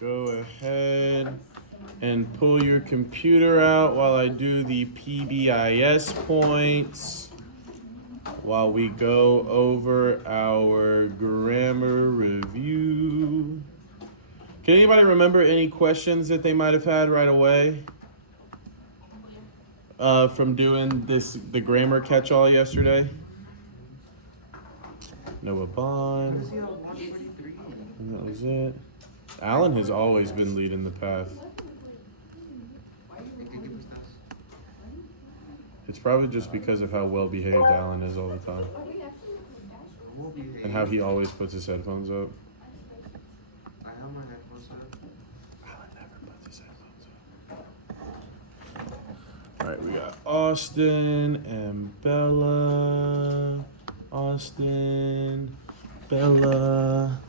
Go ahead and pull your computer out while I do the PBIS points, while we go over our grammar review. Can anybody remember any questions that they might have had right away from doing the grammar catch-all yesterday? Noah Bond. And that was it. Alan has always been leading the path. It's probably just because of how well behaved Alan is all the time. And how he always puts his headphones up. I have my headphones on. Alan never puts his headphones up. Alright, we got Austin and Bella. Austin, Bella,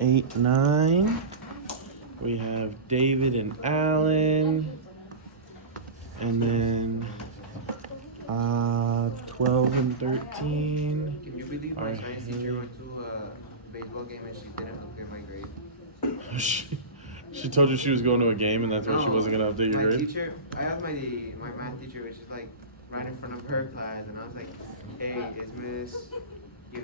8, 9. We have David and Alan. And then 12 and 13. Can you believe my science teacher went to a baseball game and she didn't update my grade? She told you she was going to a game and that's why she wasn't going to update your grade? My teacher, I asked my math teacher, which is like right in front of her class, and I was like, hey, is Miss, I'm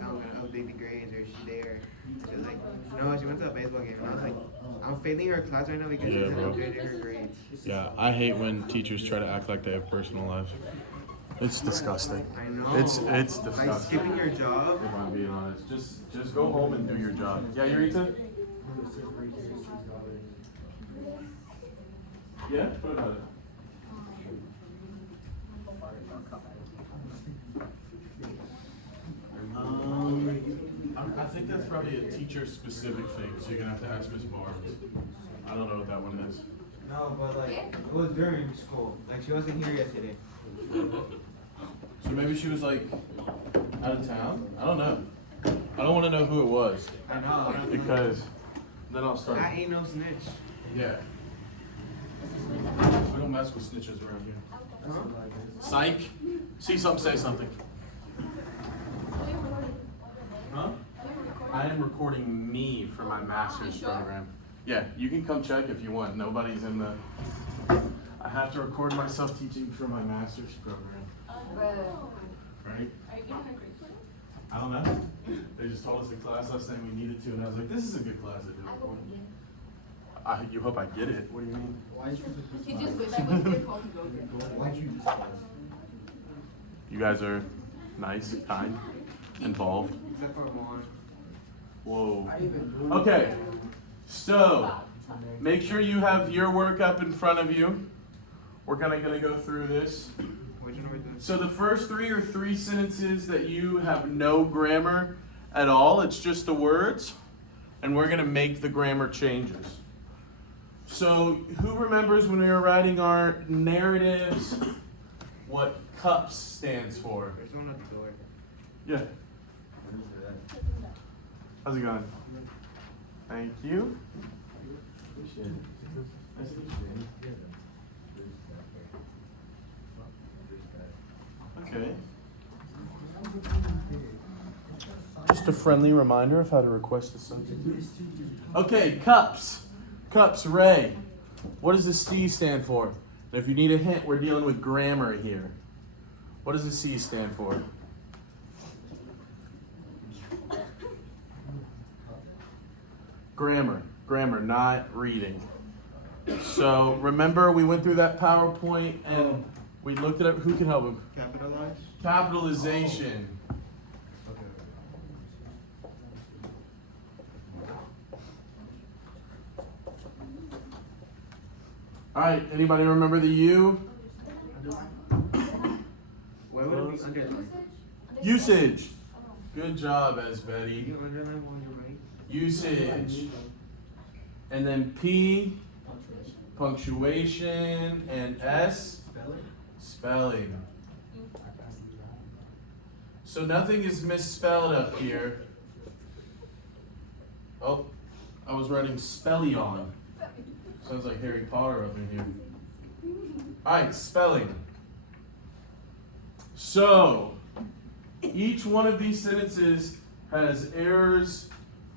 gonna update the grades, or is she there? She was like, no, she went to a baseball game, and I was like, I'm failing her class right now because she hasn't updated her grades. Yeah, I hate when teachers try to act like they have personal lives. It's disgusting. I know. It's disgusting. Like skipping your job. If I'm being honest, just go home and do your job. Yeah, Eureka? Yeah, put it on. I think that's probably a teacher-specific thing, so you're gonna have to ask Miss Barnes. I don't know what that one is. No, but like, it was during school. Like, she wasn't here yesterday. So maybe she was like out of town? I don't know. I don't want to know who it was. I know. Because then I'll start. I ain't no snitch. Yeah. We don't mess with snitches around here. Huh? Psych. See something, say something. Huh? I am recording me for my master's program. Yeah, you can come check if you want. Nobody's in the... I have to record myself teaching for my master's program. Right? I don't know. They just told us in class last time we needed to, and I was like, this is a good class to do it for. You hope I get it. What do you mean? You guys are nice, kind, involved. Except for more. Whoa. Okay, so make sure you have your work up in front of you. We're kind of going to go through this. So the first 3 are 3 sentences that you have no grammar at all. It's just the words. And we're going to make the grammar changes. So who remembers when we were writing our narratives what CUPS stands for? There's one at the door. Yeah. How's it going? Thank you. Okay. Just a friendly reminder of how to request a subject. Okay, CUPS. CUPS, Ray. What does the C stand for? And if you need a hint, we're dealing with grammar here. What does the C stand for? Grammar, not reading. So remember we went through that PowerPoint and we looked at it. Who can help him? Capitalize? Capitalization. All right, anybody remember the U? Why would it be underlined? Usage. Good job, Betty. You underline while you're right? Usage. And then P, punctuation, and S, spelling. So nothing is misspelled up here. Oh, I was writing spellion. Sounds like Harry Potter up in here. All right, spelling. So each one of these sentences has errors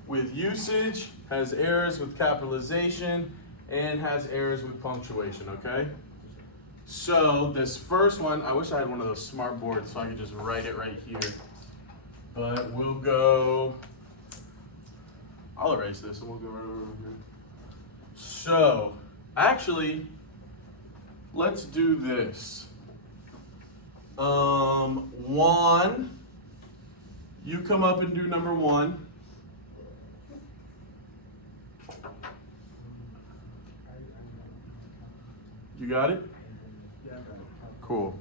with usage, has errors with capitalization, and has errors with punctuation, okay? So this first one, I wish I had one of those smart boards so I could just write it right here. But we'll go, I'll erase this and we'll go right over here. So, actually, let's do this. One, you come up and do number 1. You got it? Cool.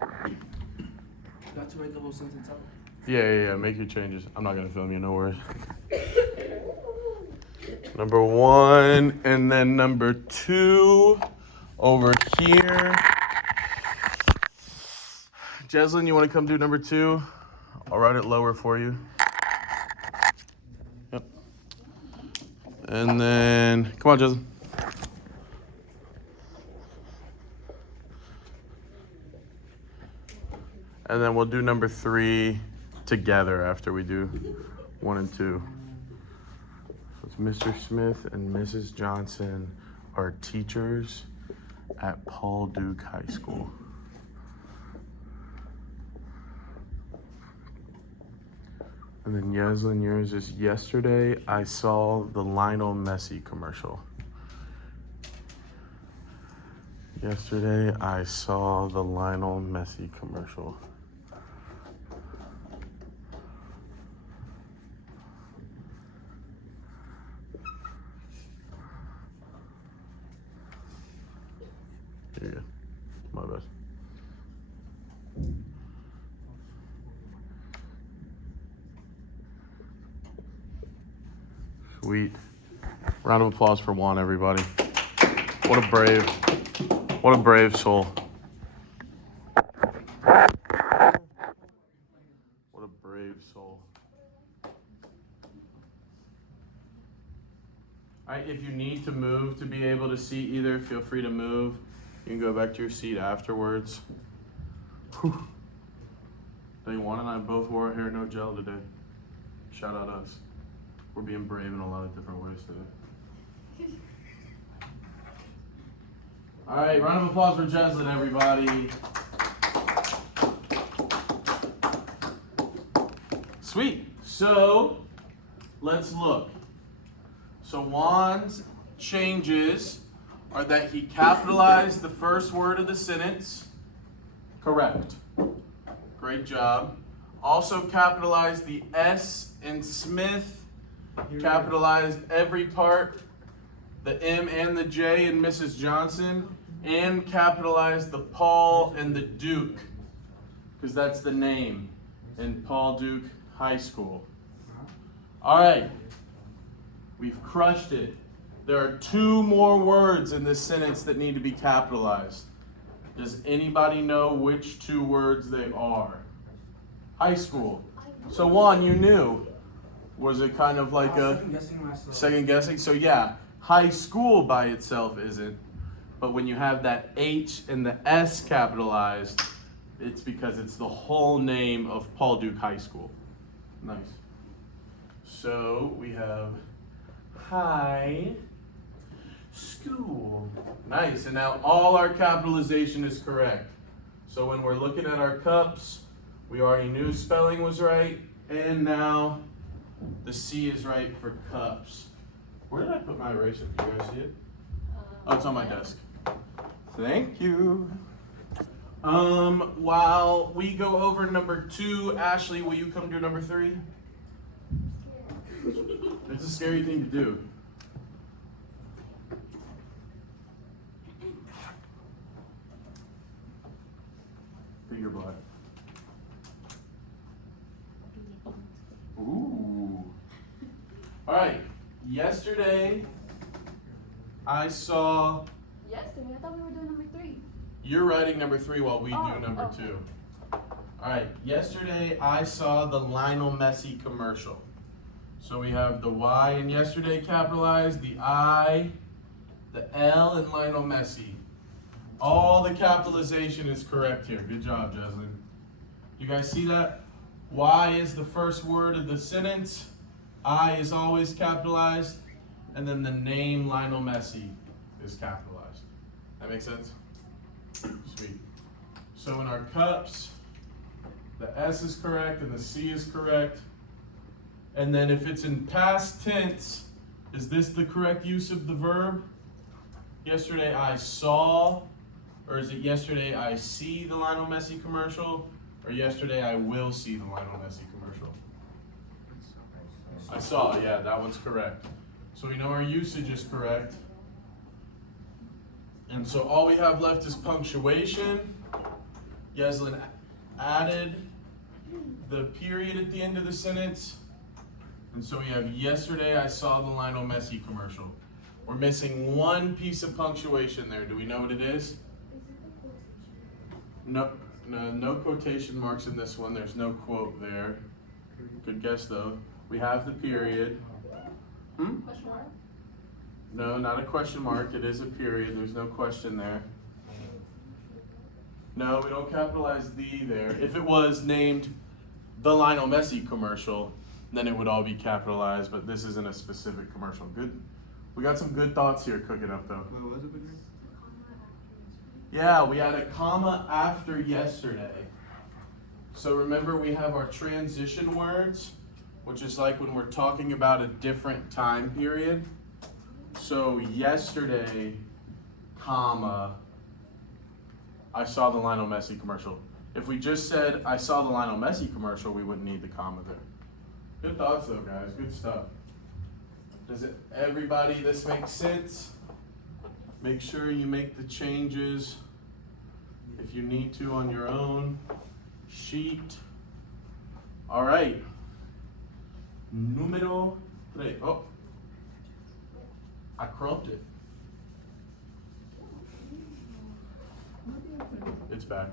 Got to write the whole sentence out. Yeah. Make your changes. I'm not gonna film you, no worries. Number 1, and then number 2 over here. Jeslyn, you want to come do number 2? I'll write it lower for you. Yep. And then, come on, Jeslyn. And then we'll do number 3 together after we do 1 and 2. So it's Mr. Smith and Mrs. Johnson are teachers at Paul Duke High School. And then Yeslin, yours is yesterday I saw the Lionel Messi commercial. Yesterday I saw the Lionel Messi commercial. Here you go. My bad. Sweet. Round of applause for Juan, everybody. What a brave soul. What a brave soul. All right, if you need to move to be able to see either, feel free to move. You can go back to your seat afterwards. Whew. Day one and I both wore hair no gel today. Shout out us. We're being brave in a lot of different ways today. All right, round of applause for Jeslyn, everybody. Sweet. So let's look. So Juan's changes are that he capitalized the first word of the sentence. Correct. Great job. Also capitalized the S in Smith. Capitalized every part, the M and the J in Mrs. Johnson, and capitalized the Paul and the Duke, because that's the name in Paul Duke High School. All right, we've crushed it. There are 2 more words in this sentence that need to be capitalized. Does anybody know which 2 words they are? High school. So Juan, you knew. Was it kind of like a second guessing? So yeah, high school by itself isn't. But when you have that H and the S capitalized, it's because it's the whole name of Paul Duke High School. Nice. So we have high school. Nice. And now all our capitalization is correct. So when we're looking at our cups, we already knew spelling was right. And now the C is right for cups. Where did I put my eraser? Do you guys see it? Oh, it's on my desk. Thank you. While we go over number 2, Ashley, will you come do number 3? It's a scary thing to do. Finger black. Ooh. All right. Yesterday, I saw. Yesterday, I thought we were doing number 3. You're writing number 3 while we do number 2. All right. Yesterday, I saw the Lionel Messi commercial. So we have the Y in yesterday capitalized, the I, the L in Lionel Messi. All the capitalization is correct here. Good job, Jeslyn. You guys see that? Y is the first word of the sentence. I is always capitalized, and then the name Lionel Messi is capitalized. That makes sense? Sweet. So in our cups, the S is correct and the C is correct. And then if it's in past tense, is this the correct use of the verb? Yesterday I saw, or is it yesterday I see the Lionel Messi commercial? Or yesterday I will see the Lionel Messi commercial? I saw, yeah, that one's correct. So we know our usage is correct. And so all we have left is punctuation. Yeslin added the period at the end of the sentence. And so we have yesterday I saw the Lionel Messi commercial. We're missing one piece of punctuation there. Do we know what it is? No quotation marks in this one. There's no quote there. Good guess though. We have the period. Question mark? No, not a question mark. It is a period. There's no question there. No, we don't capitalize the there. If it was named the Lionel Messi commercial, then it would all be capitalized, but this isn't a specific commercial. Good. We got some good thoughts here cooking up though. What was it again? Yeah, we had a comma after yesterday. So remember we have our transition words, which is like when we're talking about a different time period. So yesterday, comma, I saw the Lionel Messi commercial. If we just said I saw the Lionel Messi commercial, we wouldn't need the comma there. Good thoughts though, guys. Good stuff. Everybody, this makes sense? Make sure you make the changes if you need to on your own sheet. All right. Número 3. Oh, I crumped it. It's back.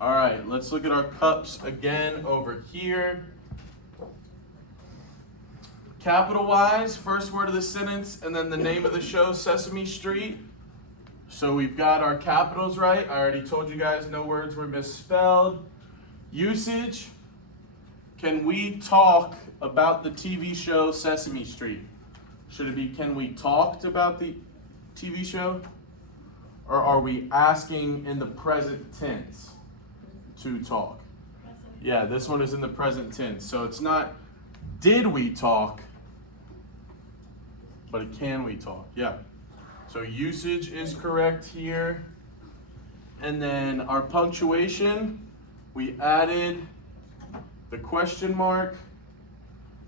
All right, let's look at our cups again over here. Capitalize, first word of the sentence, and then the name of the show, Sesame Street. So we've got our capitals right. I already told you guys no words were misspelled. Usage. Can we talk about the TV show Sesame Street? Should it be, can we talked about the TV show? Or are we asking in the present tense to talk? Yeah, this one is in the present tense. So it's not, did we talk? But can we talk? Yeah. So usage is correct here. And then our punctuation, we added the question mark,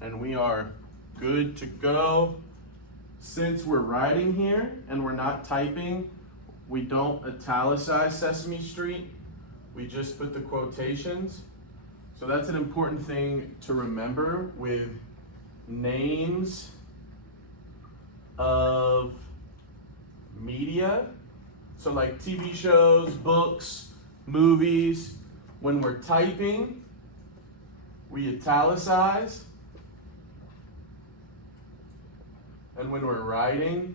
and we are good to go. Since we're writing here and we're not typing, we don't italicize Sesame Street. We just put the quotations. So that's an important thing to remember with names of media. So like TV shows, books, movies. When we're typing, we italicize. And when we're writing,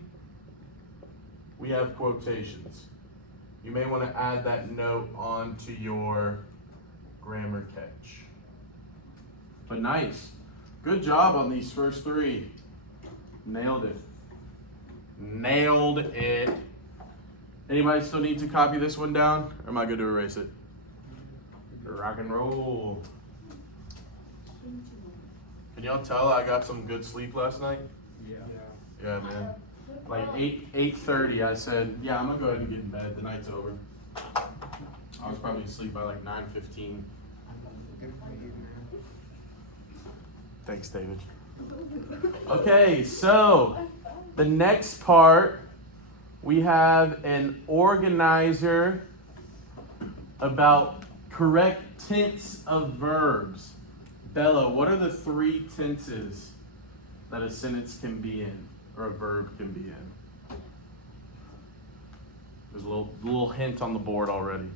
we have quotations. You may want to add that note onto your grammar catch. But nice. Good job on these first three. Nailed it. Nailed it. Anybody still need to copy this one down? Or am I good to erase it? Rock and roll. Can y'all tell I got some good sleep last night? Yeah, man. Like 8:30, I said, yeah, I'm gonna go ahead and get in bed. The night's over. I was probably asleep by like 9:15. Thanks, David. Okay, so the next part, we have an organizer about correct tense of verbs. Bella, what are the 3 tenses that a sentence can be in, or a verb can be in? There's a little hint on the board already.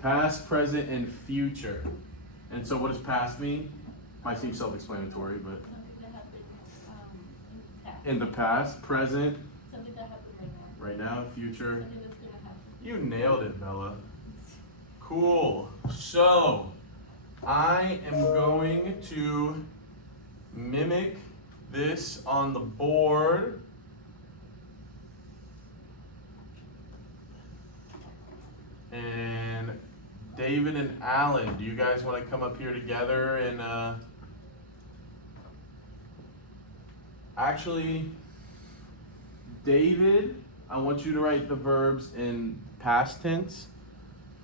Past, present, and future. And so what does past mean? Might seem self-explanatory, but in the past, present, Something that happened right now, future. Something that's gonna happen. You nailed it, Bella. Cool. So, I am going to mimic this on the board. And David and Alan, do you guys want to come up here together and actually, David, I want you to write the verbs in past tense.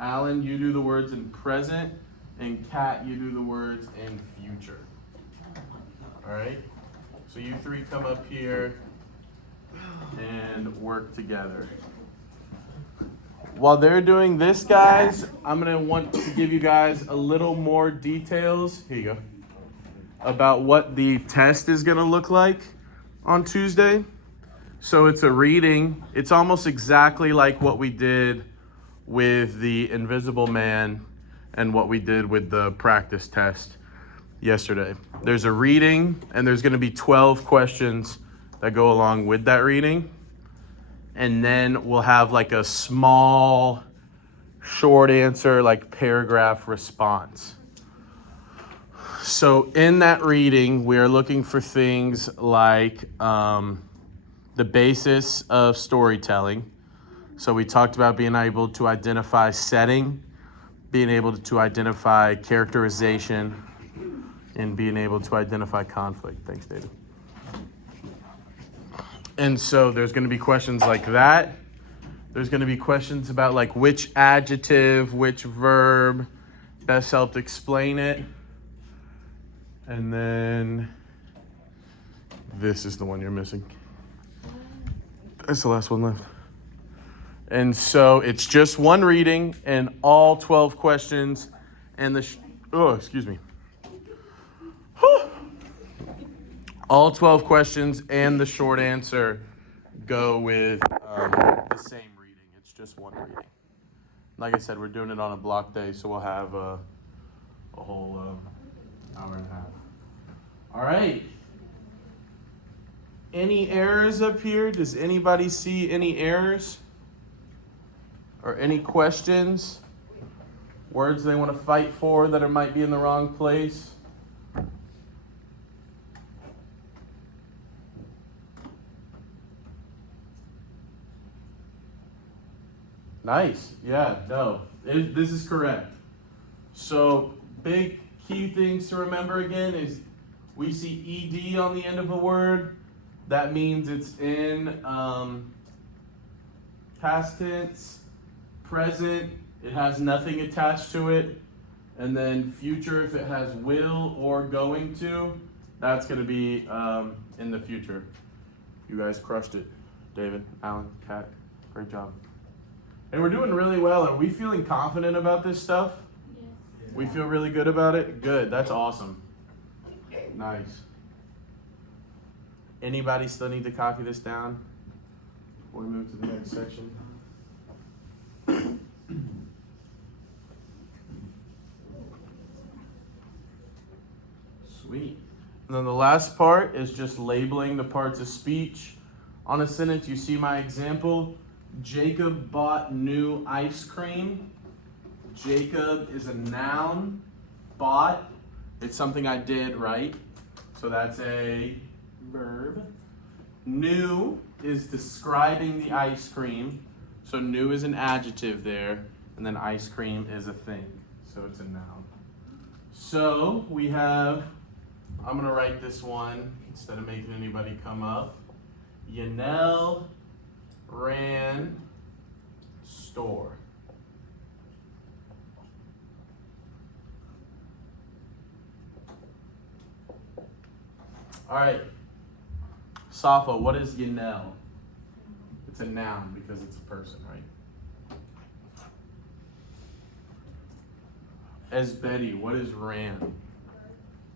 Alan, you do the words in present. And Kat, you do the words in future. All right? So you three come up here and work together. While they're doing this, guys, I'm going to want to give you guys a little more details. Here you go. About what the test is going to look like on Tuesday. So it's a reading. It's almost exactly like what we did with the Invisible Man and what we did with the practice test yesterday. There's a reading, and there's going to be 12 questions that go along with that reading. And then we'll have like a small, short answer, like paragraph response. So in that reading, we are looking for things like the basis of storytelling. So we talked about being able to identify setting, being able to identify characterization, and being able to identify conflict. Thanks, David. And so there's going to be questions like that. There's going to be questions about like which adjective, which verb best helped explain it. And then this is the one you're missing. That's the last one left. And so it's just one reading and all 12 questions and all 12 questions and the short answer go with the same reading. It's just one reading. Like I said, we're doing it on a block day, so we'll have a whole hour and a half. All right. Any errors up here? Does anybody see any errors? Or any questions? Words they want to fight for that might be in the wrong place? Nice. Yeah, no. This is correct. So, big key things to remember again is we see ED on the end of a word. That means it's in past tense, present, it has nothing attached to it. And then future, if it has will or going to, that's going to be in the future. You guys crushed it. David, Alan, Kat, great job. And we're doing really well. Are we feeling confident about this stuff? Yes. We feel really good about it? Good. That's awesome. Nice. Anybody still need to copy this down before we move to the next section? Sweet. And then the last part is just labeling the parts of speech. On a sentence, you see my example. Jacob bought new ice cream. Jacob is a noun. Bought, it's something I did, right? So that's a verb. New is describing the ice cream. So new is an adjective there. And then ice cream is a thing. So it's a noun. So we have, I'm going to write this one instead of making anybody come up. Yanel ran store. All right. Safa, what is Yanel? It's a noun because it's a person, right? As Betty, what is ran?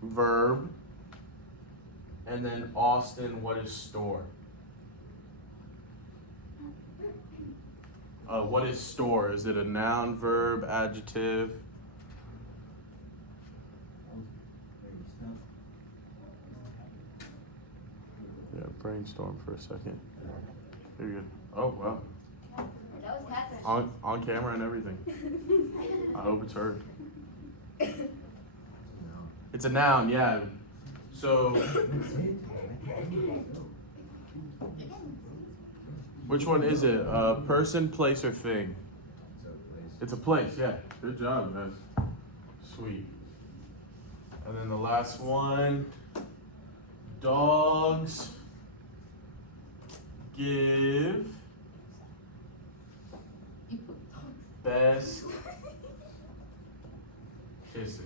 Verb. And then Austin, what is store? What is store? Is it a noun, verb, adjective? Yeah, brainstorm for a second. Here you go. Oh, wow. That was Kat's. On camera and everything. I hope it's heard. It's a noun, yeah. So, which one is it? Person, place, or thing? It's a place, yeah. Good job, guys. Sweet. And then the last one, dogs give best kisses.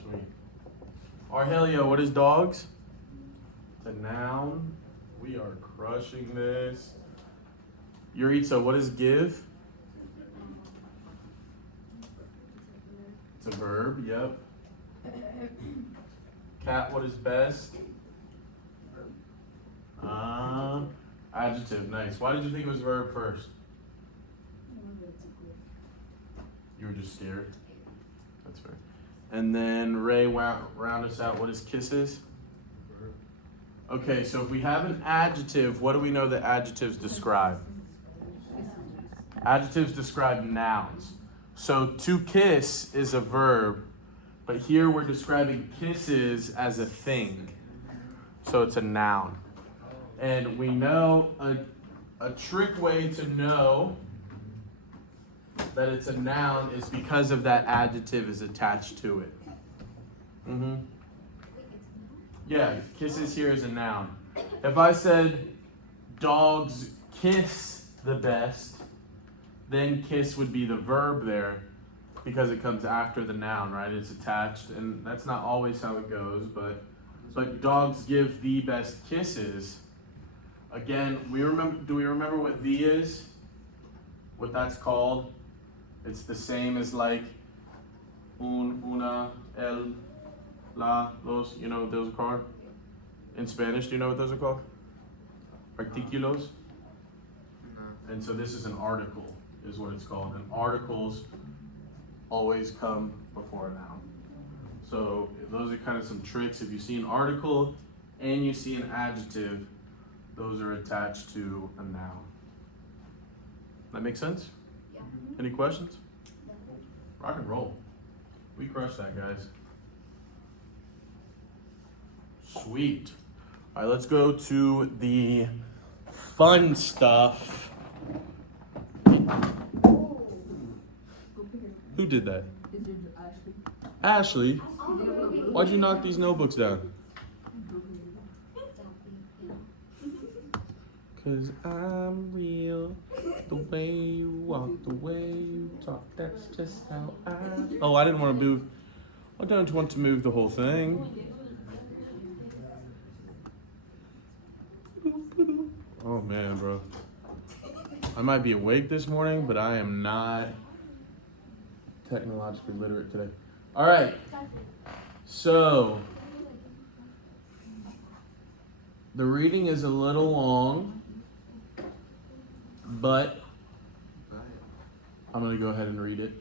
Sweet. Arhelio, what is dogs? It's a noun. We are crushing this. Yuritsa, what is give? It's a verb, yep. Kat, what is best? Adjective, nice. Why did you think it was verb first? You were just scared? That's fair. And then Ray, round us out. What is kisses? Okay, so if we have an adjective, what do we know that adjectives describe? Adjectives describe nouns. So to kiss is a verb, but here we're describing kisses as a thing. So it's a noun. And we know a trick way to know that it's a noun is because of that adjective is attached to it. Yeah, kisses here is a noun. If I said dogs kiss the best, then kiss would be the verb there because it comes after the noun, right? It's attached, and that's not always how it goes, but dogs give the best kisses. Again, do we remember what the is? What that's called? It's the same as like un, una, el, la, los, you know what those are called? In Spanish, do you know what those are called? Artículos? And so this is an article, is what it's called. And articles always come before a noun. So those are kind of some tricks. If you see an article and you see an adjective, those are attached to a noun. That make sense? Yeah. Any questions? Rock and roll. We crushed that, guys. Sweet. All right, let's go to the fun stuff. Who did that? Ashley? Why'd you knock these notebooks down? 'Cause I'm real, the way you walk, the way you talk, that's just how I... Oh, I didn't want to move. I don't want to move the whole thing. Oh man, bro. I might be awake this morning, but I am not technologically literate today. All right. So, the reading is a little long, but I'm going to go ahead and read it.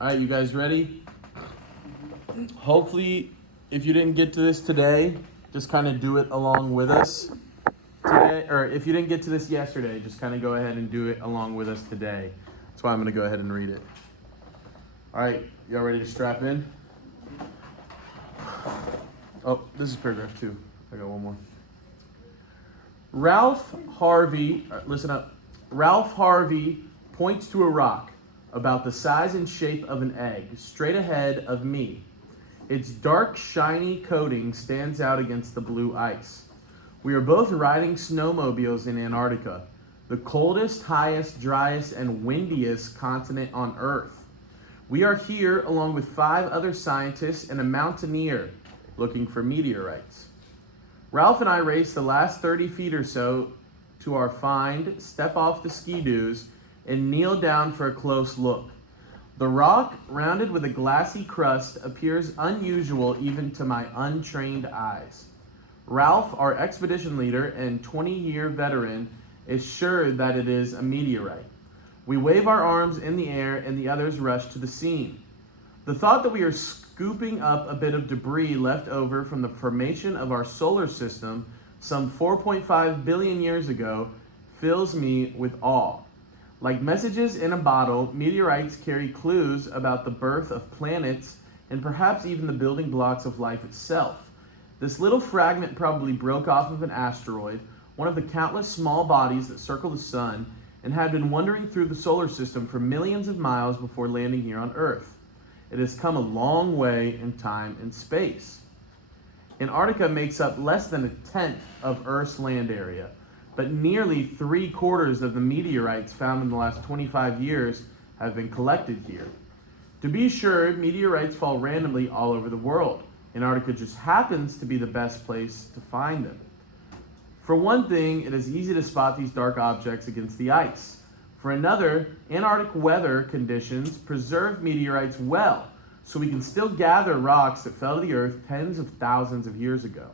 All right, you guys ready? Hopefully, if you didn't get to this today, just kind of do it along with us today. Or if you didn't get to this yesterday, just kind of go ahead and do it along with us today. That's why I'm going to go ahead and read it. All right, y'all ready to strap in? Oh, this is paragraph 2. I got one more. Listen up. Ralph Harvey points to a rock about the size and shape of an egg, straight ahead of me. Its dark, shiny coating stands out against the blue ice. We are both riding snowmobiles in Antarctica, the coldest, highest, driest, and windiest continent on Earth. We are here along with 5 other scientists and a mountaineer looking for meteorites. Ralph and I race the last 30 feet or so to our find, step off the ski-doos, and kneel down for a close look. The rock, rounded with a glassy crust, appears unusual even to my untrained eyes. Ralph, our expedition leader and 20-year veteran, is sure that it is a meteorite. We wave our arms in the air and the others rush to the scene. The thought that we are scooping up a bit of debris left over from the formation of our solar system some 4.5 billion years ago fills me with awe. Like messages in a bottle, meteorites carry clues about the birth of planets and perhaps even the building blocks of life itself. This little fragment probably broke off of an asteroid, one of the countless small bodies that circle the sun, and had been wandering through the solar system for millions of miles before landing here on Earth. It has come a long way in time and space. Antarctica makes up less than a tenth of Earth's land area, but nearly 3/4 of the meteorites found in the last 25 years have been collected here. To be sure, meteorites fall randomly all over the world. Antarctica just happens to be the best place to find them. For one thing, it is easy to spot these dark objects against the ice. For another, Antarctic weather conditions preserve meteorites well, so we can still gather rocks that fell to the Earth tens of thousands of years ago.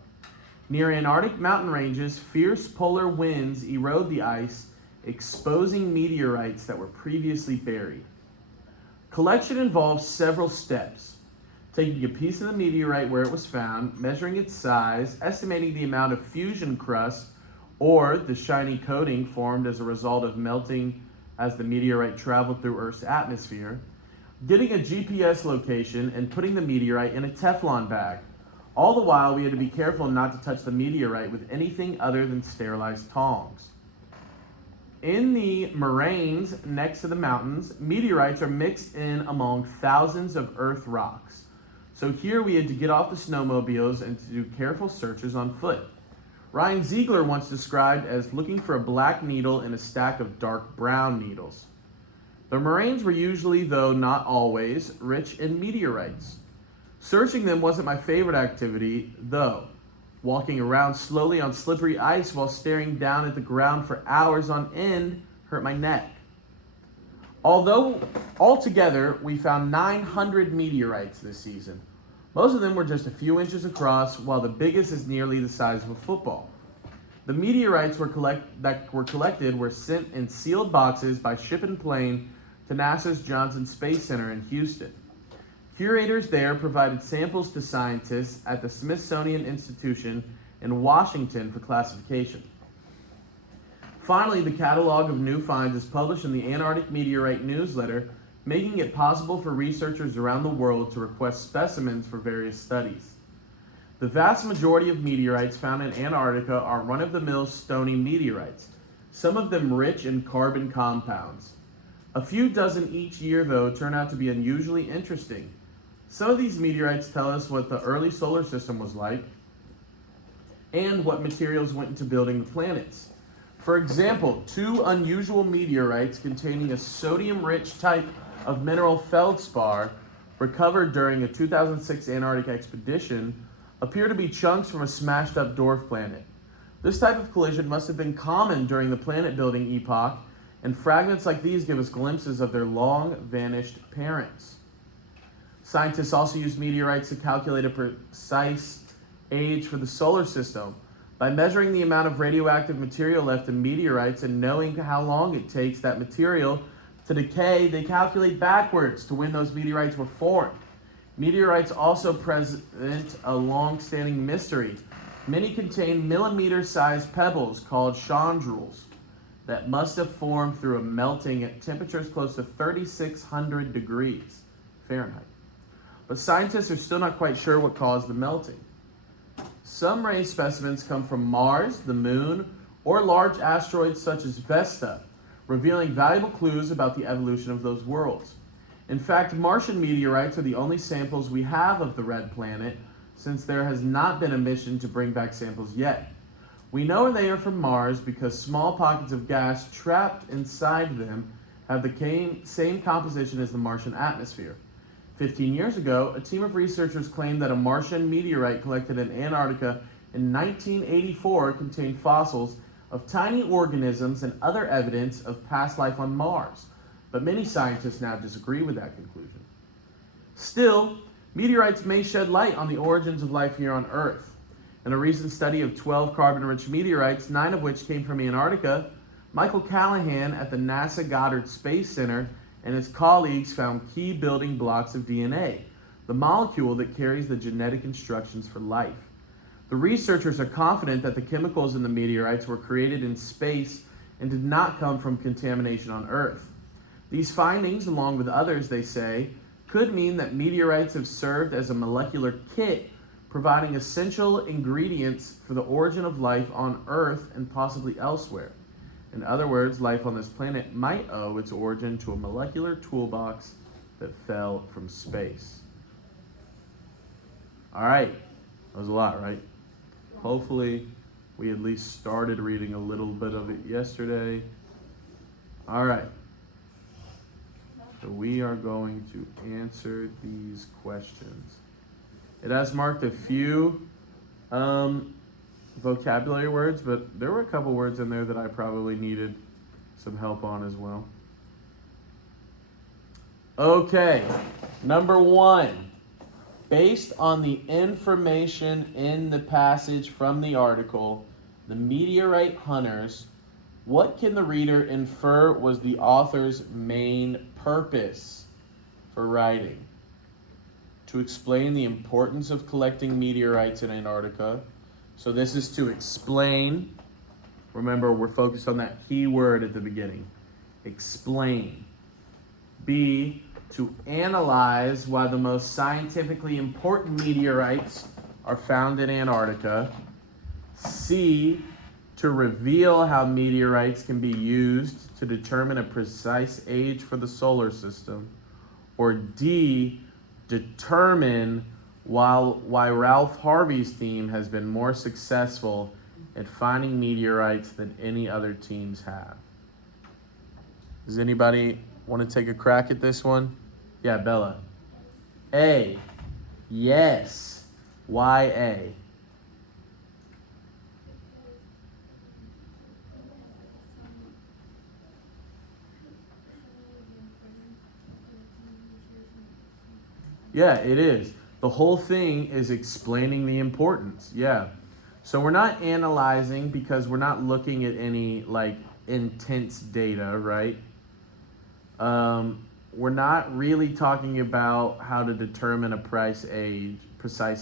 Near Antarctic mountain ranges, fierce polar winds erode the ice, exposing meteorites that were previously buried. Collection involves several steps. Taking a piece of the meteorite where it was found, measuring its size, estimating the amount of fusion crust, or the shiny coating formed as a result of melting as the meteorite traveled through Earth's atmosphere, getting a GPS location, and putting the meteorite in a Teflon bag. All the while, we had to be careful not to touch the meteorite with anything other than sterilized tongs. In the moraines next to the mountains, meteorites are mixed in among thousands of Earth rocks. So here we had to get off the snowmobiles and to do careful searches on foot. Ryan Ziegler once described as looking for a black needle in a stack of dark brown needles. The moraines were usually, though not always, rich in meteorites. Searching them wasn't my favorite activity, though. Walking around slowly on slippery ice while staring down at the ground for hours on end hurt my neck. Although, altogether, we found 900 meteorites this season. Most of them were just a few inches across, while the biggest is nearly the size of a football. The meteorites that were collected were sent in sealed boxes by ship and plane to NASA's Johnson Space Center in Houston. Curators there provided samples to scientists at the Smithsonian Institution in Washington for classification. Finally, the catalog of new finds is published in the Antarctic Meteorite newsletter, making it possible for researchers around the world to request specimens for various studies. The vast majority of meteorites found in Antarctica are run-of-the-mill stony meteorites, some of them rich in carbon compounds. A few dozen each year, though, turn out to be unusually interesting. Some of these meteorites tell us what the early solar system was like and what materials went into building the planets. For example, 2 unusual meteorites containing a sodium-rich type of mineral feldspar recovered during a 2006 Antarctic expedition appear to be chunks from a smashed-up dwarf planet. This type of collision must have been common during the planet-building epoch, and fragments like these give us glimpses of their long-vanished parents. Scientists also use meteorites to calculate a precise age for the solar system. By measuring the amount of radioactive material left in meteorites and knowing how long it takes that material to decay, they calculate backwards to when those meteorites were formed. Meteorites also present a long-standing mystery. Many contain millimeter-sized pebbles called chondrules that must have formed through a melting at temperatures close to 3,600 degrees Fahrenheit. But scientists are still not quite sure what caused the melting. Some ray specimens come from Mars, the Moon, or large asteroids such as Vesta, revealing valuable clues about the evolution of those worlds. In fact, Martian meteorites are the only samples we have of the red planet, since there has not been a mission to bring back samples yet. We know they are from Mars because small pockets of gas trapped inside them have the same composition as the Martian atmosphere. 15 years ago, a team of researchers claimed that a Martian meteorite collected in Antarctica in 1984 contained fossils of tiny organisms and other evidence of past life on Mars, but many scientists now disagree with that conclusion. Still, meteorites may shed light on the origins of life here on Earth. In a recent study of 12 carbon-rich meteorites, 9 of which came from Antarctica, Michael Callahan at the NASA Goddard Space Center and his colleagues found key building blocks of DNA, the molecule that carries the genetic instructions for life. The researchers are confident that the chemicals in the meteorites were created in space and did not come from contamination on Earth. These findings, along with others, they say, could mean that meteorites have served as a molecular kit, providing essential ingredients for the origin of life on Earth and possibly elsewhere. In other words, life on this planet might owe its origin to a molecular toolbox that fell from space. All right, that was a lot, right? Hopefully, we at least started reading a little bit of it yesterday. All right. So we are going to answer these questions. It has marked a few vocabulary words, but there were a couple words in there that I probably needed some help on as well. Okay, number 1. Based on the information in the passage from the article, The Meteorite Hunters, what can the reader infer was the author's main purpose for writing? To explain the importance of collecting meteorites in Antarctica. So this is to explain. Remember, we're focused on that key word at the beginning. Explain. B, to analyze why the most scientifically important meteorites are found in Antarctica. C, to reveal how meteorites can be used to determine a precise age for the solar system. Or D, determine why Ralph Harvey's team has been more successful at finding meteorites than any other teams have. Does anybody want to take a crack at this one? Yeah, Bella. A. Yes. Why A? Yeah, it is. The whole thing is explaining the importance. Yeah. So we're not analyzing because we're not looking at any like intense data, right? We're not really talking about how to determine a precise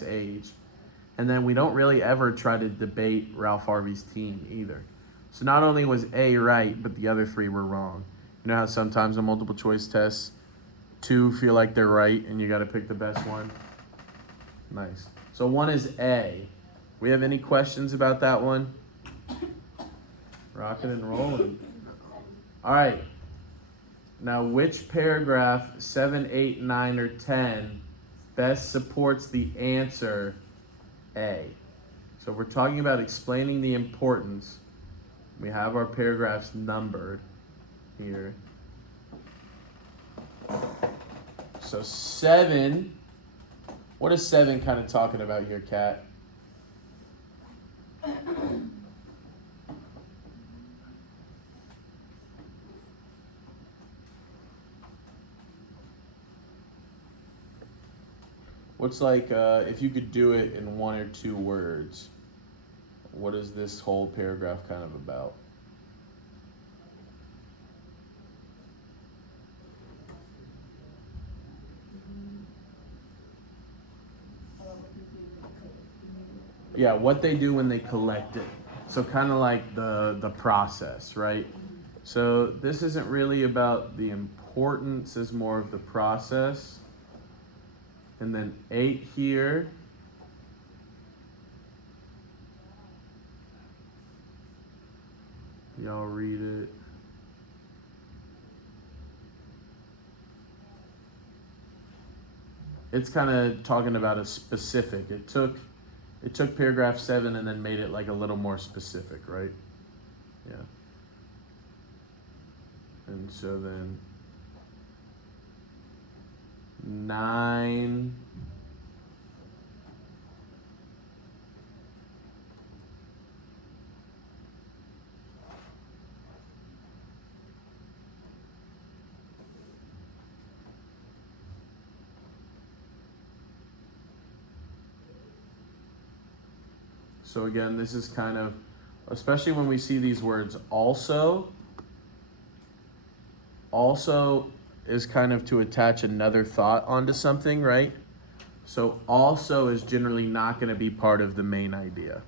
age. And then we don't really ever try to debate Ralph Harvey's team either. So not only was A right, but the other 3 were wrong. You know how sometimes on multiple choice tests, 2 feel like they're right and you got to pick the best one? Nice. So 1 is A. We have any questions about that one? Rocking and rolling. All right. Now, which paragraph, 7, 8, 9, or 10, best supports the answer A? So if we're talking about explaining the importance, we have our paragraphs numbered here. So 7, what is 7 kind of talking about here, Kat? What's like, if you could do it in 1 or 2 words, what is this whole paragraph kind of about? Yeah, what they do when they collect it. So kind of like the process, right? So this isn't really about the importance, it's more of the process. And then 8 here. Y'all read it. It's kind of talking about a specific. It took paragraph 7 and then made it like a little more specific, right? Yeah. And so then 9. So again, this is kind of, especially when we see these words also is kind of to attach another thought onto something, right? So also is generally not going to be part of the main idea.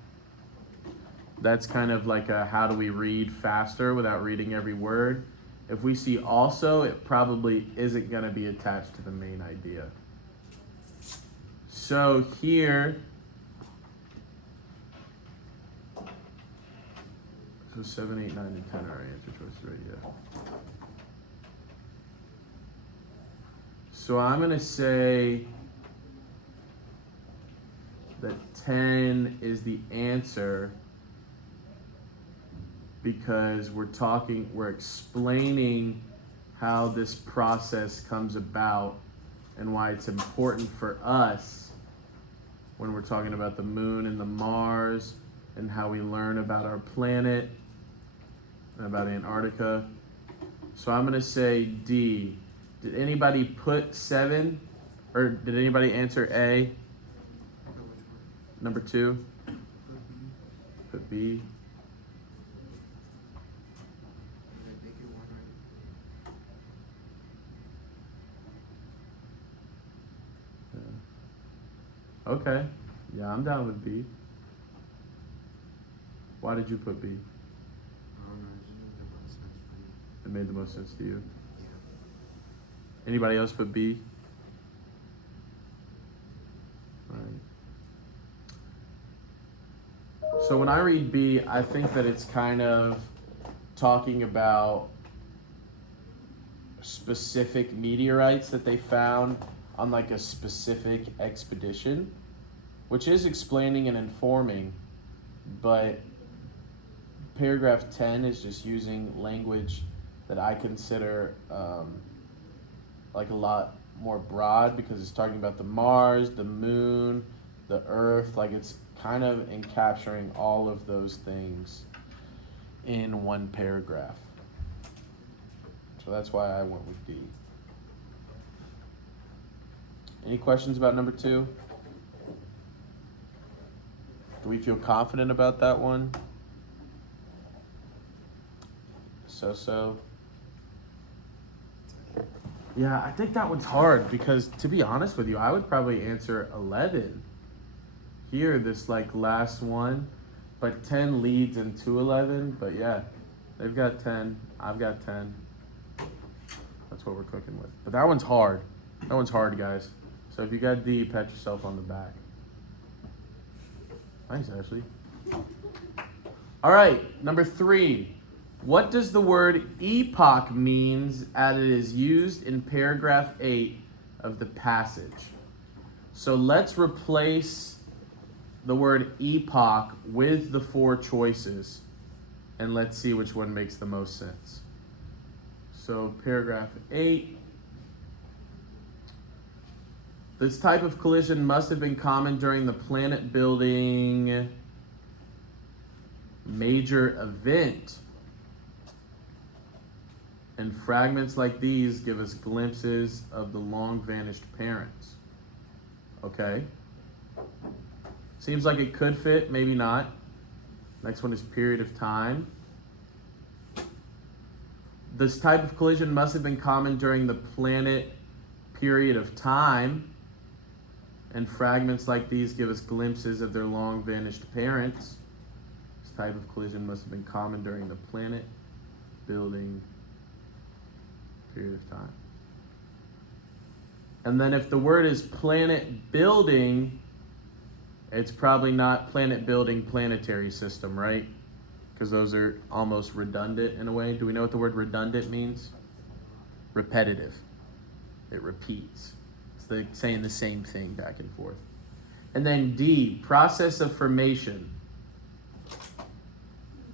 That's kind of like a how do we read faster without reading every word. If we see also, it probably isn't going to be attached to the main idea. So here, so 7, 8, 9, and 10 are our answer choices right here. So I'm going to say that 10 is the answer because we're explaining how this process comes about and why it's important for us when we're talking about the moon and the Mars and how we learn about our planet and about Antarctica. So I'm gonna say D. Did anybody put 7? Or did anybody answer A? Number 2? Put B. Okay. Yeah, I'm down with B. Why did you put B? It made the most sense to you. Anybody else put B? All right. So when I read B, I think that it's kind of talking about specific meteorites that they found on like a specific expedition, which is explaining and informing, but paragraph 10 is just using language that I consider like a lot more broad because it's talking about the Mars, the moon, the Earth, like it's kind of encapturing all of those things in one paragraph. So that's why I went with D. Any questions about number 2? Do we feel confident about that one? So. Yeah, I think that one's hard because to be honest with you, I would probably answer 11. Here, this like last one, but 10 leads into 11, but yeah, they've got 10, I've got 10. That's what we're cooking with. But that one's hard. That one's hard, guys. So if you got D, pat yourself on the back. Thanks, Ashley. All right, number 3. What does the word epoch means as it is used in paragraph 8 of the passage? So let's replace the word epoch with the 4 choices, and let's see which one makes the most sense. So paragraph 8. This type of collision must have been common during the planet building major event. And fragments like these give us glimpses of the long vanished parents. Okay. Seems like it could fit, maybe not. Next one is period of time. This type of collision must have been common during the planet period of time. And fragments like these give us glimpses of their long vanished parents. This type of collision must have been common during the planet building period of time. And then if the word is planet building, it's probably not planet building planetary system, right? Because those are almost redundant in a way. Do we know what the word redundant means? Repetitive. It repeats. It's like saying the same thing back and forth. And then D, process of formation.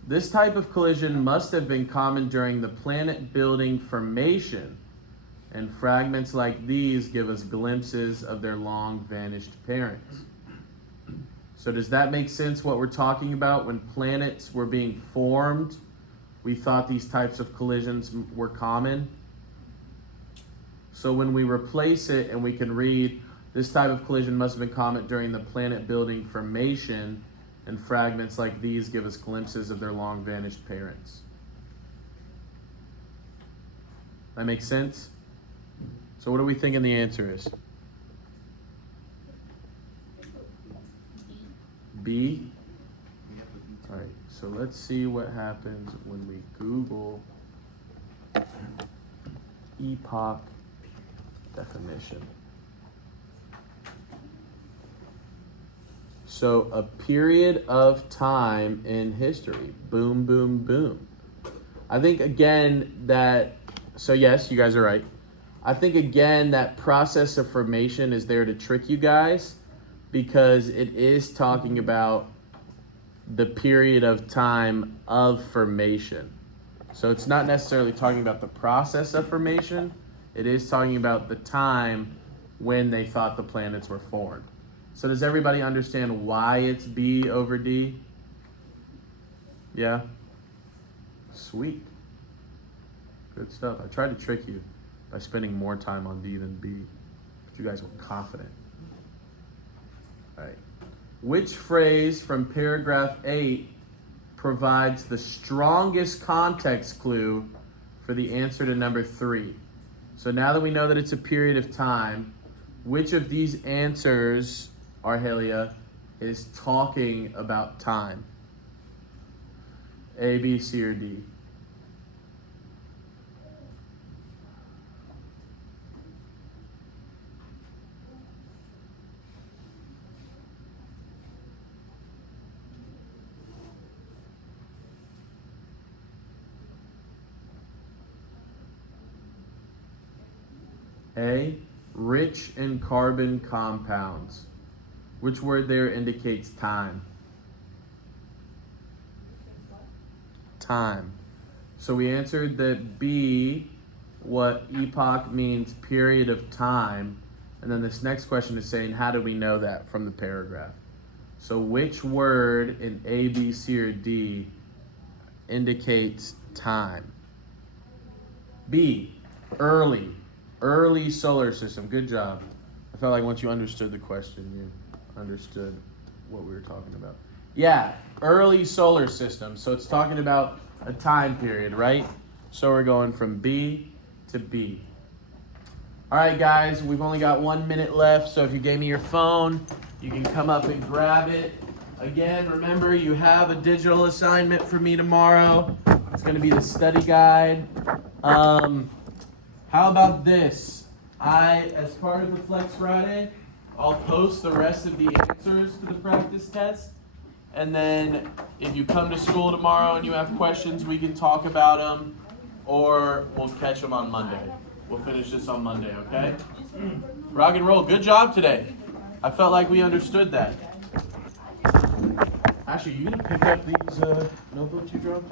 This type of collision must have been common during the planet building formation, and fragments like these give us glimpses of their long vanished parents. So does that make sense what we're talking about? When planets were being formed, we thought these types of collisions were common. So when we replace it and we can read, this type of collision must have been common during the planet building formation, and fragments like these give us glimpses of their long vanished parents. That makes sense? So what are we thinking the answer is? B? All right, so let's see what happens when we Google epoch definition. So a period of time in history. Boom, boom, boom. I think again so yes, you guys are right. I think again that process of formation is there to trick you guys because it is talking about the period of time of formation. So it's not necessarily talking about the process of formation. It is talking about the time when they thought the planets were formed. So does everybody understand why it's B over D? Yeah? Sweet. Good stuff. I tried to trick you by spending more time on D than B, but you guys were confident. All right. Which phrase from paragraph 8 provides the strongest context clue for the answer to number 3? So now that we know that it's a period of time, which of these answers, Arhelia, is talking about time? A, B, C, or D? A, rich in carbon compounds. Which word there indicates time? Time. So we answered that B, what epoch means period of time. And then this next question is saying, how do we know that from the paragraph? So which word in A, B, C, or D indicates time? B, early. Early solar system. Good job. I felt like once you understood the question, you understood what we were talking about. Yeah, early solar system. So it's talking about a time period, right? So we're going from B to B. All right, guys, we've only got 1 minute left. So if you gave me your phone, you can come up and grab it. Again, remember, you have a digital assignment for me tomorrow. It's going to be the study guide. How about this? As part of the Flex Friday, I'll post the rest of the answers to the practice test. And then if you come to school tomorrow and you have questions, we can talk about them, or we'll catch them on Monday. We'll finish this on Monday, okay? Rock and roll. Good job today. I felt like we understood that. Actually, you gonna pick up these notebooks you dropped?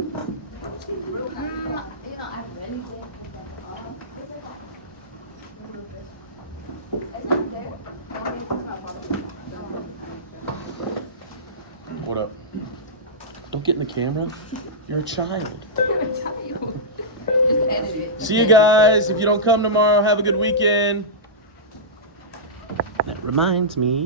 What up? Don't get in the camera. You're a child. See you guys. If you don't come tomorrow, have a good weekend. That reminds me.